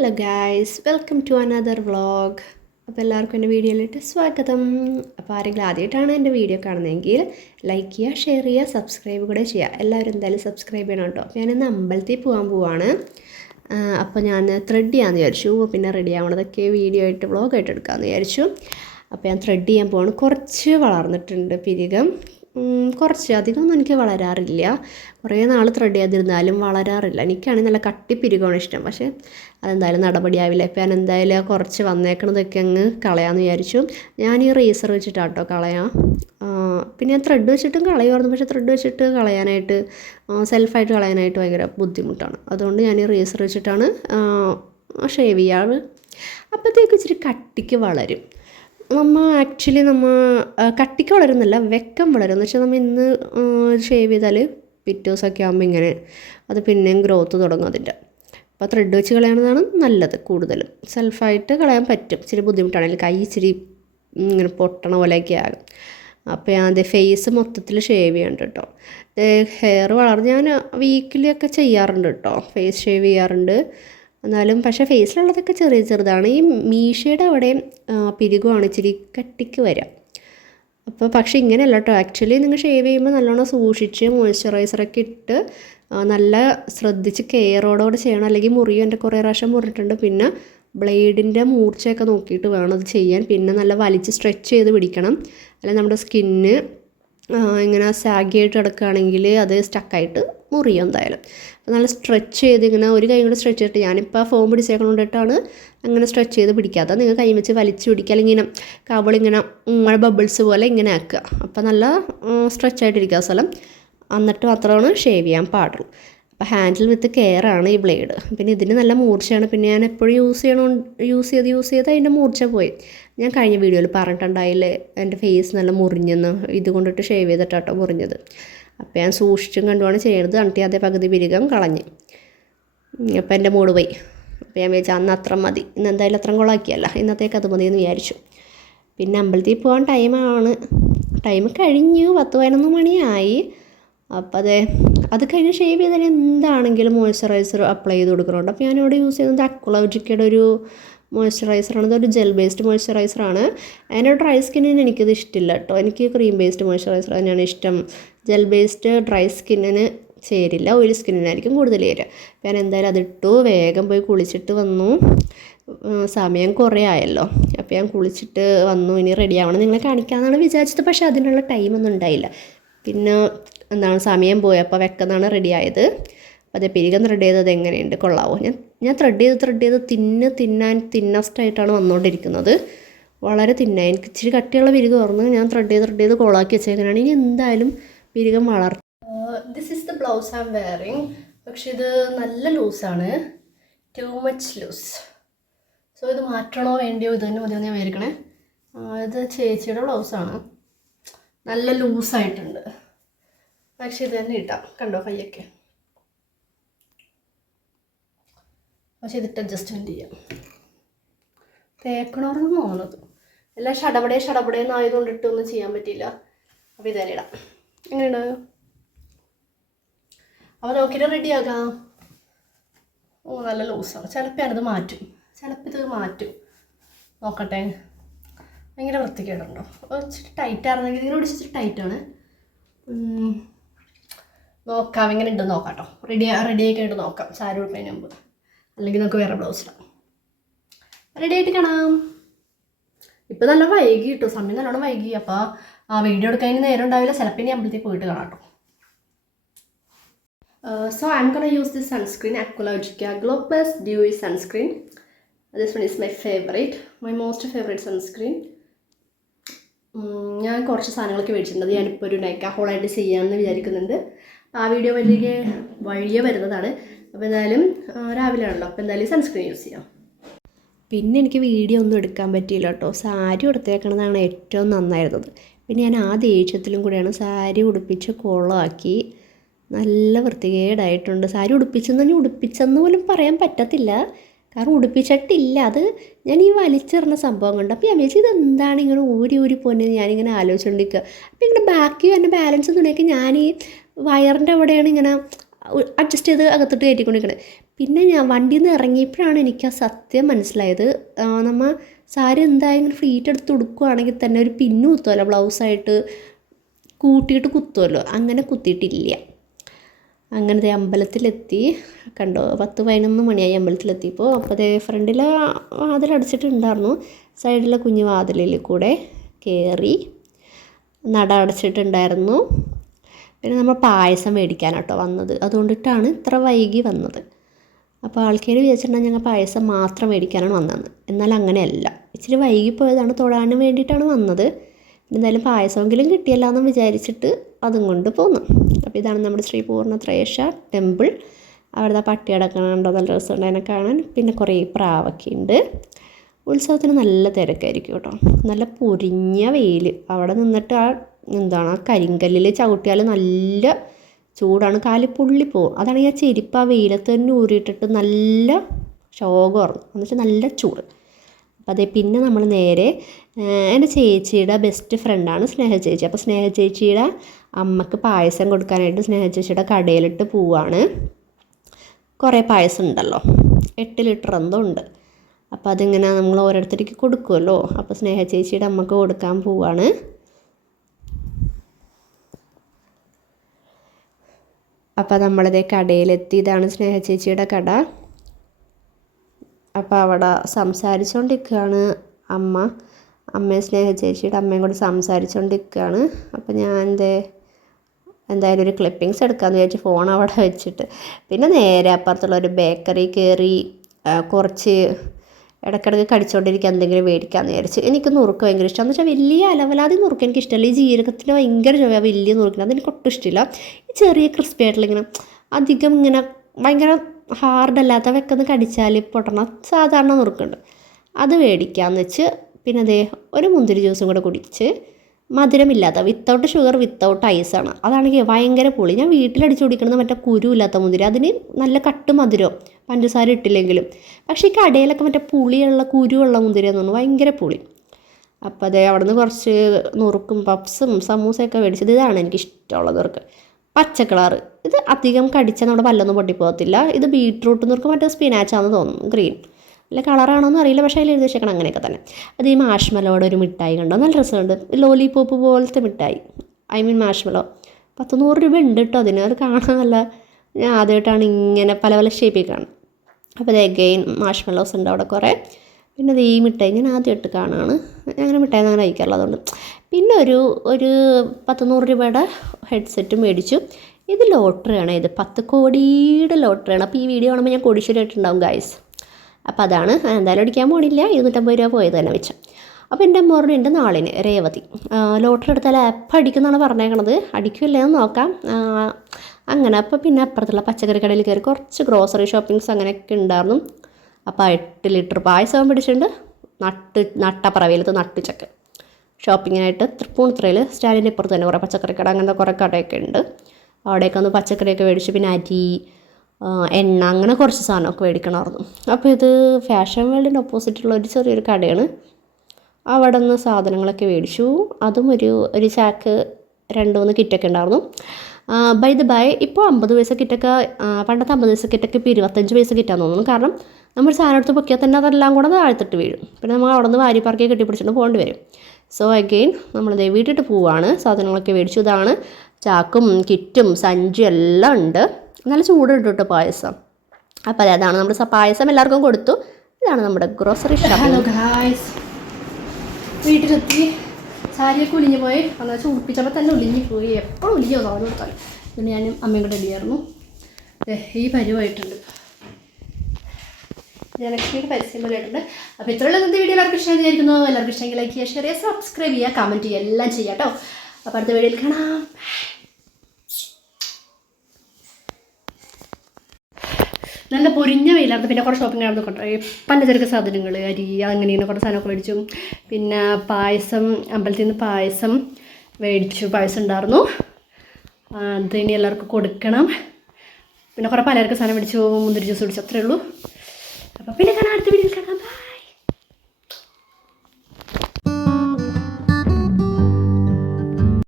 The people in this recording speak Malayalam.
Hello guys, welcome to another vlog. അപ്പോൾ എല്ലാവർക്കും എൻ്റെ വീഡിയോയിലിട്ട് സ്വാഗതം. അപ്പോൾ ആരെങ്കിലും ആദ്യമായിട്ടാണ് എൻ്റെ വീഡിയോ കാണുന്നതെങ്കിൽ ലൈക്ക് ചെയ്യുക, ഷെയർ ചെയ്യുക, സബ്സ്ക്രൈബ് കൂടെ ചെയ്യുക. എല്ലാവരും എന്തായാലും സബ്സ്ക്രൈബ് ചെയ്യണം കേട്ടോ. അപ്പോൾ ഞാനിന്ന് അമ്പലത്തിൽ പോകാൻ പോവാണ്. അപ്പോൾ ഞാൻ ത്രെഡ് ചെയ്യാമെന്ന് വിചാരിച്ചു. പിന്നെ റെഡി ആവണതൊക്കെ വീഡിയോ ആയിട്ട് വ്ളോഗായിട്ട് എടുക്കാമെന്ന് വിചാരിച്ചു. അപ്പോൾ ഞാൻ ത്രെഡ് ചെയ്യാൻ പോവാണ്. കുറച്ച് വളർന്നിട്ടുണ്ട് പിരികം, കുറച്ച് അധികമൊന്നും എനിക്ക് വളരാറില്ല. കുറേ നാൾ ത്രെഡ് ചെയ്തിരുന്നാലും വളരാറില്ല. എനിക്കാണെങ്കിൽ നല്ല കട്ടിപ്പിരികമാണ് ഇഷ്ടം. പക്ഷേ അതെന്തായാലും നടപടിയാവില്ല. ഇപ്പോൾ ഞാൻ എന്തായാലും കുറച്ച് വന്നേക്കണതൊക്കെ അങ്ങ് കളയാമെന്ന് വിചാരിച്ചു. ഞാൻ ഈ റേസർ വെച്ചിട്ടാട്ടോ കളയാം. പിന്നെ ഞാൻ ത്രെഡ് വെച്ചിട്ടും കളയുമായിരുന്നു. പക്ഷേ ത്രെഡ് വെച്ചിട്ട് കളയാനായിട്ട് സെൽഫായിട്ട് കളയാനായിട്ട് ഭയങ്കര ബുദ്ധിമുട്ടാണ്. അതുകൊണ്ട് ഞാൻ ഈ റേസർ വെച്ചിട്ടാണ് ഷേവ് ചെയ്യാറ്. അപ്പോഴത്തേക്ക് ഇച്ചിരി കട്ടിക്ക് വളരും. ആക്ച്വലി കട്ടിക്ക് വളരുന്നില്ല, വെക്കം വളരും. എന്ന് വെച്ചാൽ ഇന്ന് ഷേവ് ചെയ്താൽ പിറ്റേ ദിവസമൊക്കെ ആകുമ്പോൾ ഇങ്ങനെ അത് പിന്നെയും ഗ്രോത്ത് തുടങ്ങും അതിൻ്റെ. അപ്പോൾ ത്രെഡ് വെച്ച് കളയാവുന്നതാണ് നല്ലത്. കൂടുതലും സെൽഫായിട്ട് കളയാൻ പറ്റും. ഇച്ചിരി ബുദ്ധിമുട്ടാണെങ്കിൽ കൈ ഇച്ചിരി ഇങ്ങനെ പൊട്ടണ പോലെയൊക്കെ ആകും. അപ്പോൾ ഞാൻ ഫേസ് മൊത്തത്തിൽ ഷേവ് ചെയ്യുന്നുണ്ട് കേട്ടോ. ഹെയർ വളർന്ന് ഞാൻ വീക്കിലൊക്കെ ചെയ്യാറുണ്ട് കേട്ടോ, ഫേസ് ഷേവ് ചെയ്യാറുണ്ട്. എന്നാലും പക്ഷേ ഫേസിലുള്ളതൊക്കെ ചെറുതാണ്. ഈ മീശയുടെ അവിടെ പിരികുമാണ് ഇച്ചിരി കട്ടിക്ക് വരിക. അപ്പോൾ പക്ഷേ ഇങ്ങനെയല്ല കേട്ടോ. ആക്ച്വലി നിങ്ങൾ ഷേവ് ചെയ്യുമ്പോൾ നല്ലോണം സൂക്ഷിച്ച് മോയ്സ്ചറൈസറൊക്കെ ഇട്ട് നല്ല ശ്രദ്ധിച്ച് കെയറോടുകൂടെ ചെയ്യണം. അല്ലെങ്കിൽ മുറിയും. എൻ്റെ കുറേ പ്രാവശ്യം മുറിഞ്ഞിട്ടുണ്ട്. പിന്നെ ബ്ലേഡിൻ്റെ മൂർച്ചയൊക്കെ നോക്കിയിട്ട് വേണം അത് ചെയ്യാൻ. പിന്നെ നല്ല വലിച്ച് സ്ട്രെച്ച് ചെയ്ത് പിടിക്കണം. അല്ലെങ്കിൽ നമ്മുടെ സ്കിന്ന് ഇങ്ങനെ സാഗിയായിട്ട് കിടക്കുകയാണെങ്കിൽ അത് സ്റ്റക്കായിട്ട് മുറിയും എന്തായാലും. അപ്പോൾ നല്ല സ്ട്രെച്ച് ചെയ്ത് ഇങ്ങനെ ഒരു കൈ കൊണ്ട് സ്ട്രെച്ച് ചെയ്തിട്ട്, ഞാനിപ്പോൾ ഫോം പിടിച്ചേക്കൊണ്ടിട്ടാണ് അങ്ങനെ സ്ട്രെച്ച് ചെയ്ത് പിടിക്കാത്ത. നിങ്ങൾ കൈ വെച്ച് വലിച്ച് പിടിക്കുക, അല്ലെങ്കിൽ ഇങ്ങനെ കവളിങ്ങനെ മഴ ബബിൾസ് പോലെ ഇങ്ങനെ ആക്കുക. അപ്പോൾ നല്ല സ്ട്രെച്ചായിട്ടിരിക്കുക സ്ഥലം. എന്നിട്ട് മാത്രമാണ് ഷേവ് ചെയ്യാൻ പാടുള്ളൂ. അപ്പോൾ ഹാൻഡിൽ വിത്ത് കെയറാണ് ഈ ബ്ലേഡ്. പിന്നെ ഇതിന് നല്ല മൂർച്ചയാണ്. പിന്നെ ഞാൻ എപ്പോഴും യൂസ് ചെയ്ത് അതിൻ്റെ മൂർച്ച പോയി. ഞാൻ കഴിഞ്ഞ വീഡിയോയിൽ പറഞ്ഞിട്ടുണ്ടായില്ലേ എൻ്റെ ഫേസ് നല്ല മുറിഞ്ഞെന്ന്. ഇത് കൊണ്ടിട്ട് ഷേവ് ചെയ്തിട്ടാട്ടോ മുറിഞ്ഞത്. അപ്പോൾ ഞാൻ സൂക്ഷിച്ചും കണ്ടുമാണ് ചെയ്യണത്. എന്നിട്ട് അതേ പകുതി പിരികം കളഞ്ഞ്. അപ്പോൾ എൻ്റെ മൂഡ് പോയി. അപ്പോൾ ഞാൻ വിചാരിച്ചു അന്ന് അത്ര മതി, ഇന്ന് എന്തായാലും അത്ര കൊളാക്കിയല്ല, ഇന്നത്തേക്ക് അത് മതി എന്ന് വിചാരിച്ചു. പിന്നെ അമ്പലത്തിൽ പോകാൻ ടൈം കഴിഞ്ഞു. 10-11 മണിയായി. അപ്പോൾ അത് കഴിഞ്ഞ് ഷേവ് ചെയ്താൽ എന്താണെങ്കിലും മോയ്സ്ചറൈസർ അപ്ലൈ ചെയ്ത് കൊടുക്കുന്നുണ്ട്. അപ്പോൾ ഞാനിവിടെ യൂസ് ചെയ്യുന്നത് അക്വലോജിക്കയുടെ ഒരു മോയ്സ്ചറൈസറാണ്. ഇതൊരു ജെൽ ബേസ്ഡ് മോയ്സ്ചറൈസറാണ്. അതിൻ്റെ ഡ്രൈ സ്കിന്നിന് എനിക്കിത് ഇഷ്ടമില്ല കേട്ടോ. എനിക്ക് ക്രീം ബേസ്ഡ് മോയ്സ്ചറൈസർ തന്നെയാണ് ഇഷ്ടം. ജെൽ ബേസ്ഡ് ഡ്രൈ സ്കിന്നിന് ചേരില്ല, ഓയിലി സ്കിന്നിനായിരിക്കും കൂടുതൽ ചേരുക. ഞാൻ എന്തായാലും അതിട്ടു. വേഗം പോയി കുളിച്ചിട്ട് വന്നു. സമയം കുറേ ആയല്ലോ. അപ്പോൾ ഞാൻ കുളിച്ചിട്ട് വന്നു. ഇനി റെഡി ആവണം, നിങ്ങളെ കാണിക്കാമെന്നാണ് വിചാരിച്ചത്. പക്ഷേ അതിനുള്ള ടൈമൊന്നും ഉണ്ടായില്ല. പിന്നെ സമയം പോയപ്പോൾ വെക്കുന്നതാണ് റെഡി ആയത്. അതേ പിരികം ത്രെഡ് ചെയ്തത് എങ്ങനെയുണ്ട്, കൊള്ളാവോ? ഞാൻ ത്രെഡ് ചെയ്ത് തിന്നസ്റ്റായിട്ടാണ് വന്നുകൊണ്ടിരിക്കുന്നത്. വളരെ തിന്നായി. എനിക്ക് ഇച്ചിരി കട്ടിയുള്ള പിരികം ഓർന്ന് ഞാൻ ത്രെഡ് ചെയ്ത് കൊളാക്കി വെച്ചേക്കാനാണ്. ഇനി എന്തായാലും പിരികം this is the blouse I'm wearing. പക്ഷെ ഇത് നല്ല ലൂസാണ്, ടു മച്ച് ലൂസ്. സോ ഇത് മാറ്റണോ വേണ്ടിയോ, ഇത് തന്നെ മതിയോ ഞാൻ വിചാരിക്കണേ. ഇത് ചേച്ചിയുടെ ബ്ലൗസാണ്, നല്ല ലൂസായിട്ടുണ്ട്. പക്ഷേ ഇത് തന്നെ ഇട്ടാം, കണ്ടോ കയ്യൊക്കെ. പക്ഷെ ഇതിട്ട് അഡ്ജസ്റ്റ്മെൻറ്റ് ചെയ്യാം. തേക്കണമെന്ന് തോന്നുന്നത് എല്ലാം ഷടപടേന്ന് ആയതുകൊണ്ടിട്ട് ഒന്നും ചെയ്യാൻ പറ്റില്ല. അപ്പോൾ ഇതന്നെ ഇടാം. എങ്ങനെയുണ്ട്? അപ്പോൾ നോക്കിയിട്ട് റെഡിയാക്കാം. നല്ല ലൂസാണ്. ചിലപ്പോൾ ഞാനത് മാറ്റും, ചിലപ്പോൾ ഇത് മാറ്റും. നോക്കട്ടെ. ഭയങ്കര വൃത്തികേടുണ്ടോ? ഇച്ചിരി ടൈറ്റായിരുന്നെങ്കിൽ ഇതിനോട് ഇച്ചിരി ടൈറ്റാണ്. നോക്കാം എങ്ങനെ ഉണ്ടെന്ന് നോക്കാം കേട്ടോ. റെഡിയാക്കി ആയിട്ട് നോക്കാം സാരി ഉടുക്കുന്നതിന് മുമ്പ്. അല്ലെങ്കിൽ നമുക്ക് വേറെ ബ്ലൗസ് ഇടാം. റെഡി ആയിട്ട് കാണാം. ഇപ്പോൾ നല്ല വൈകി കിട്ടും, സമയം നല്ലോണം വൈകി. അപ്പോൾ വീഡിയോ എടുക്കാൻ നേരം ഉണ്ടാവില്ല. ചിലപ്പോൾ ഇനി അമ്പലത്തിൽ പോയിട്ട് കാണാം കേട്ടോ. So I'm gonna use this sunscreen, Aqualogica Glow Plus Dewy Sunscreen. This one is my most favorite sunscreen. ഞാൻ കുറച്ച് സാധനങ്ങളൊക്കെ മേടിച്ചിട്ടുണ്ട്. ഞാനിപ്പോൾ ഒരു നൈക്ക ഹോളായിട്ട് ചെയ്യാമെന്ന് വിചാരിക്കുന്നുണ്ട്. ആ വീഡിയോ വഴിയെ വരുന്നതാണ്. അപ്പോൾ എന്തായാലും രാവിലെ ആണല്ലോ, അപ്പോൾ എന്തായാലും സൺസ്ക്രീൻ യൂസ് ചെയ്യാം. പിന്നെ എനിക്ക് വീഡിയോ ഒന്നും എടുക്കാൻ പറ്റിയില്ല കേട്ടോ. സാരി ഉടുത്തേക്കണതാണ് ഏറ്റവും നന്നായിരുന്നത്. പിന്നെ ഞാൻ ആ ദേഷ്യത്തിലും കൂടെയാണ് സാരി ഉടുപ്പിച്ച് കൊളാക്കി. നല്ല വൃത്തികേടായിട്ടുണ്ട്. സാരി ഉടുപ്പിച്ചെന്ന് പോലും പറയാൻ പറ്റത്തില്ല, കാരണം ഉടുപ്പിച്ചിട്ടില്ല. അത് ഞാൻ ഈ വലിച്ചെറിഞ്ഞ സംഭവം കണ്ടു. അപ്പോൾ ഞാൻ വിചാരിച്ചു ഇതെന്താണ് ഇങ്ങനെ ഊരി പോന്നെ ഞാനിങ്ങനെ ആലോചിച്ചുകൊണ്ടിരിക്കുക. അപ്പോൾ ഇങ്ങനെ ബാക്കി തന്നെ ബാലൻസ് തുണിയൊക്കെ ഞാൻ ഈ വയറിൻ്റെ അവിടെയാണ് ഇങ്ങനെ അഡ്ജസ്റ്റ് ചെയ്ത് അകത്തോട്ട് കയറ്റിക്കൊണ്ടിരിക്കണത്. പിന്നെ ഞാൻ വണ്ടിയിൽ നിന്ന് ഇറങ്ങിയപ്പോഴാണ് എനിക്ക് ആ സത്യം മനസ്സിലായത്. നമ്മൾ സാരി എന്തായാലും ഫ്ലീറ്റ് എടുത്ത് കൊടുക്കുകയാണെങ്കിൽ തന്നെ ഒരു പിന്നു കുത്തുമല്ലോ, ബ്ലൗസായിട്ട് കൂട്ടിയിട്ട് കുത്തുമല്ലോ, അങ്ങനെ കുത്തിയിട്ടില്ല. അങ്ങനത്തെ അമ്പലത്തിലെത്തി കണ്ടോ, 10-11 മണിയായി അമ്പലത്തിലെത്തിയപ്പോൾ. അപ്പോൾ അതേ ഫ്രണ്ടിൽ വാതിലടച്ചിട്ടുണ്ടായിരുന്നു, സൈഡിലെ കുഞ്ഞു വാതിലിൽ കൂടെ കയറി നട അടച്ചിട്ടുണ്ടായിരുന്നു. പിന്നെ നമ്മൾ പായസം മേടിക്കാനാട്ടോ വന്നത്, അതുകൊണ്ടിട്ടാണ് ഇത്ര വൈകി വന്നത്. അപ്പോൾ ആൾക്കാർ വിചാരിച്ചിട്ടുണ്ടെങ്കിൽ ഞങ്ങൾ പായസം മാത്രം മേടിക്കാനാണ് വന്നത്. എന്നാൽ അങ്ങനെയല്ല, ഇച്ചിരി വൈകിപ്പോയതാണ്, തൊഴാനും വേണ്ടിയിട്ടാണ് വന്നത്. എന്തായാലും പായസമെങ്കിലും കിട്ടിയല്ല എന്ന് വിചാരിച്ചിട്ട് അതും കൊണ്ട് പോന്നു. അപ്പോൾ ഇതാണ് നമ്മുടെ ശ്രീ പൂർണ്ണത്രയീശ ടെമ്പിൾ. അവിടുത്തെ പട്ടി അടക്കണുണ്ടോ, നല്ല രസമുണ്ട് അതിനെ കാണാൻ. പിന്നെ കുറേ പ്രാവൊക്കെ ഉണ്ട്. ഉത്സവത്തിന് നല്ല തിരക്കായിരിക്കും കേട്ടോ, നല്ല പൊരിഞ്ഞ വെയിൽ. അവിടെ നിന്നിട്ട് ആ കരിങ്കല്ലിൽ ചവിട്ടിയാൽ നല്ല ചൂടാണ്, കാല് പൊള്ളിപ്പോവും. അതാണ് ആ ചെരുപ്പ് ആ വെയിലത്ത് തന്നെ ഊരിയിട്ടിട്ട് നല്ല ശോകമായിരുന്നു, എന്നുവെച്ചാൽ നല്ല ചൂട്. അപ്പോൾ അതേ പിന്നെ നമ്മൾ നേരെ എൻ്റെ ചേച്ചിയുടെ ബെസ്റ്റ് ഫ്രണ്ടാണ് സ്നേഹ ചേച്ചി. അപ്പോൾ സ്നേഹ ചേച്ചിയുടെ അമ്മക്ക് പായസം കൊടുക്കാനായിട്ട് സ്നേഹ ചേച്ചിയുടെ കടയിലിട്ട് പോവാണ്. കുറേ പായസം ഉണ്ടല്ലോ, 8 ലിറ്റർ എന്തോ ഉണ്ട്. അപ്പോൾ അതിങ്ങനെ നമ്മൾ ഓരോരുത്തർക്ക് കൊടുക്കുമല്ലോ. അപ്പോൾ സ്നേഹ ചേച്ചിയുടെ അമ്മക്ക് കൊടുക്കാൻ പോവാണ്. അപ്പോൾ നമ്മളിതേ കടയിലെത്തി. ഇതാണ് സ്നേഹ ചേച്ചിയുടെ കട. അപ്പോൾ അവിടെ സംസാരിച്ചുകൊണ്ടിരിക്കുകയാണ് അമ്മയും സ്നേഹ ചേച്ചിയുടെ അമ്മയും കൂടി സംസാരിച്ചുകൊണ്ടിരിക്കുകയാണ്. അപ്പോൾ ഞാൻ എന്തായാലും ഒരു ക്ലിപ്പിങ്സ് എടുക്കാമെന്ന് വിചാരിച്ച് ഫോൺ അവിടെ വെച്ചിട്ട് പിന്നെ നേരെ അപ്പുറത്തുള്ള ഒരു ബേക്കറി കയറി കുറച്ച് ഇടയ്ക്കിടയ്ക്ക് കടിച്ചുകൊണ്ടിരിക്കുക, എന്തെങ്കിലും മേടിക്കാമെന്ന് വിചാരിച്ച്. എനിക്ക് നുറുക്ക് ഭയങ്കര ഇഷ്ടം. എന്ന് വെച്ചാൽ വലിയ അലവലാതി നുറുക്ക് എനിക്ക് ഇഷ്ടമല്ല. ഈ ജീരകത്തിന് ഭയങ്കര ചുവ, വലിയ നുറുക്കിന് അതെനിക്ക് ഒട്ടും ഇഷ്ടമില്ല. ഈ ചെറിയ ക്രിസ്പി ആയിട്ടുള്ള ഇങ്ങനെ അധികം ഇങ്ങനെ ഭയങ്കര ഹാർഡല്ലാത്ത വെക്കുന്ന കടിച്ചാൽ പൊട്ടണ സാധാരണ നുറുക്കുണ്ട്, അത് മേടിക്കാമെന്ന് വെച്ച്. പിന്നെ അതേ ഒരു മുന്തിരി ജ്യൂസും കൂടെ കുടിച്ച്, മധുരമില്ലാത്ത, വിത്തൗട്ട് ഷുഗർ വിത്തൗട്ട് ഐസാണ്. അതാണെങ്കിൽ ഭയങ്കര പുളി. ഞാൻ വീട്ടിലടിച്ച് കുടിക്കുന്നത് മറ്റേ കുരുവില്ലാത്ത മുന്തിരി, അതിന് നല്ല കട്ട് മധുരം പഞ്ചസാര ഇട്ടില്ലെങ്കിലും. പക്ഷേ ഈ കടയിലൊക്കെ മറ്റേ പുളിയുള്ള കുരുവുള്ള മുന്തിരിയെന്ന് തോന്നുന്നു, ഭയങ്കര പുളി. അപ്പോൾ അതേ അവിടെ നിന്ന് കുറച്ച് നുറുക്കും പപ്സും സമൂസയൊക്കെ മേടിച്ചത്. ഇതാണ് എനിക്കിഷ്ടമുള്ള നുറുക്ക്, പച്ച കളറ്. ഇത് അധികം കടിച്ചാൽ നമ്മുടെ പല്ലൊന്നും പൊട്ടിപ്പോകത്തില്ല. ഇത് ബീട്രൂട്ട് നുറുക്ക്, മറ്റേ സ്പിനാച്ചാന്ന് തോന്നുന്നു, ഗ്രീൻ. അല്ല കളറാണോന്ന് അറിയില്ല, പക്ഷേ അതിൽ എഴുതി വെച്ചേക്കണം അങ്ങനെയൊക്കെ തന്നെ. അത് ഈ മാഷ്മലോടെ ഒരു മിഠായി കണ്ടോ, നല്ല രസമുണ്ട്, ലോലിപോപ്പ് പോലത്തെ മിഠായി, മാഷ്മലോ. 100 രൂപ ഉണ്ട് കേട്ടോ അതിന്. അത് കാണാൻ നല്ല, ഞാൻ ആദ്യമായിട്ടാണ് ഇങ്ങനെ പല പല ഷേപ്പിൽ കാണുന്നത്. അപ്പോൾ അത് എഗെയിൻ മാഷ്മലോസ് ഉണ്ട് അവിടെ കുറേ. പിന്നെ അത് ഈ മിഠായി ഞാൻ ആദ്യമായിട്ട് കാണുകയാണ്, അങ്ങനെ മിഠായി അങ്ങനെ കഴിക്കാറുള്ളത്. അതുകൊണ്ട് പിന്നെ ഒരു 100 രൂപയുടെ ഹെഡ്സെറ്റ് മേടിച്ചു. ഇത് ലോട്ടറിയാണ്, ഇത് 10 കോടിയുടെ ലോട്ടറിയാണ്. അപ്പോൾ ഈ വീഡിയോ കാണുമ്പോൾ ഞാൻ കോടീശ്വരമായിട്ടുണ്ടാവും ഗൈസ്. അപ്പോൾ അതാണ്, എന്തായാലും അടിക്കാൻ പോകണില്ല, 250 രൂപ പോയത് തന്നെ വെച്ച്. അപ്പോൾ എൻ്റെ അമ്മ പറഞ്ഞു എൻ്റെ നാളിന് രേവതി ലോട്ടറി എടുത്താൽ അപ്പം അടിക്കുന്നതാണ് പറഞ്ഞേക്കണത്, അടിക്കില്ലെന്ന് നോക്കാം അങ്ങനെ. അപ്പോൾ പിന്നെ അപ്പുറത്തുള്ള പച്ചക്കറി കടയിൽ കയറി കുറച്ച് ഗ്രോസറി ഷോപ്പിങ്സ് അങ്ങനെയൊക്കെ ഉണ്ടായിരുന്നു. അപ്പോൾ 8 ലിറ്റർ പായസം പിടിച്ചിട്ടുണ്ട്. നട്ടപ്പറവയിലത്ത് നട്ടുച്ചക്ക് ഷോപ്പിങ്ങിനായിട്ട് തൃപ്പൂണിത്തുറയിൽ സ്റ്റാൻഡിൻ്റെ ഇപ്പുറത്ത് തന്നെ കുറേ പച്ചക്കറി കട, അങ്ങനത്തെ കുറേ കടയൊക്കെ ഉണ്ട്. അവിടെയൊക്കെ ഒന്ന് പച്ചക്കറിയൊക്കെ മേടിച്ചു. പിന്നെ അരി, എണ്ണ, അങ്ങനെ കുറച്ച് സാധനമൊക്കെ മേടിക്കണമായിരുന്നു. അപ്പോൾ ഇത് ഫാഷൻ വേൾഡിൻ്റെ ഓപ്പോസിറ്റുള്ള ഒരു ചെറിയൊരു കടയാണ്. അവിടെ നിന്ന് സാധനങ്ങളൊക്കെ മേടിച്ചു. അതും ഒരു ചാക്ക് 2-3 കിറ്റൊക്കെ ഉണ്ടായിരുന്നു. ബൈ ദ ബൈ ഇപ്പോൾ 50 പൈസ കിറ്റൊക്കെ, പണ്ടത്തെ 50 പൈസ കിറ്റൊക്കെ ഇപ്പോൾ 25 പൈസ കിറ്റാന്ന് തോന്നുന്നു. കാരണം നമ്മൾ സാധനം എടുത്ത് പൊക്കിയാൽ തന്നെ അതെല്ലാം കൂടെ താഴ്ത്തിട്ട് വീഴും. പിന്നെ നമ്മൾ അവിടെ നിന്ന് വാരി പറക്കി കെട്ടിപ്പിടിച്ചിട്ട് പോകേണ്ടി വരും. സോ അഗെയിൻ നമ്മളിത് വീട്ടിട്ട് പോവുകയാണ്. സാധനങ്ങളൊക്കെ മേടിച്ചു. ഇതാണ് ചാക്കും കിറ്റും സഞ്ചും എല്ലാം ഉണ്ട്. നല്ല ചൂടുണ്ട് കേട്ടോ പായസം. അപ്പോൾ അതാണ് നമ്മുടെ പായസം എല്ലാവർക്കും കൊടുത്തു. ഇതാണ് നമ്മുടെ ഗ്രോസറി ഷോപ്പ്. ഹലോ ഗായ്സ്, വീട്ടിലെത്തി. സാരിയൊക്കെ ഒലിഞ്ഞു പോയി, എന്നാൽ ചൂടിപ്പിച്ചപ്പോൾ തന്നെ ഒലിഞ്ഞു പോയി. എപ്പോഴും ഒലിഞ്ഞോ സാധനം കൊടുത്താൽ. പിന്നെ ഞാനും അമ്മയും കൂടെ റെഡിയായിരുന്നു. ഈ പരുവായിട്ടുണ്ട്, ജനലക്ഷ്മിയുടെ പരസ്യം പോലെ ആയിട്ടുണ്ട്. അപ്പോൾ ഇത്രയുള്ള ഇന്നത്തെ വീഡിയോ എല്ലാവർക്കും ഇഷ്ടമായി വിചാരിക്കുന്നു. എല്ലാവർക്കും ഇഷ്ടമെങ്കിൽ ലൈക്ക് ചെയ്യുക, ഷെയർ ചെയ്യുക, സബ്സ്ക്രൈബ് ചെയ്യുക, കമൻറ്റ് ചെയ്യുക, എല്ലാം ചെയ്യാം കേട്ടോ. അപ്പോൾ അടുത്ത വീഡിയോയിൽ കാണാം. നല്ല പൊരിഞ്ഞ വെയിലായിരുന്നു. പിന്നെ കുറേ ഷോപ്പിംഗ് ആയിരുന്നു കേട്ടോ. പലചരക്ക് സാധനങ്ങൾ, അരി, അങ്ങനെ കുറേ സാധനമൊക്കെ മേടിച്ചു. പിന്നെ പായസം, അമ്പലത്തിൽ നിന്ന് പായസം മേടിച്ചു. പായസം ഉണ്ടായിരുന്നു, അത് ഇനി എല്ലാവർക്കും കൊടുക്കണം. പിന്നെ കുറേ പലചരക്ക് സാധനം മേടിച്ചു, മുന്തിരി ജ്യൂസ് കുടിച്ചു, അത്രയേ ഉള്ളൂ. അപ്പോൾ പിന്നെ കാണാം, അടുത്ത വീഡിയോയിൽ കാണാം.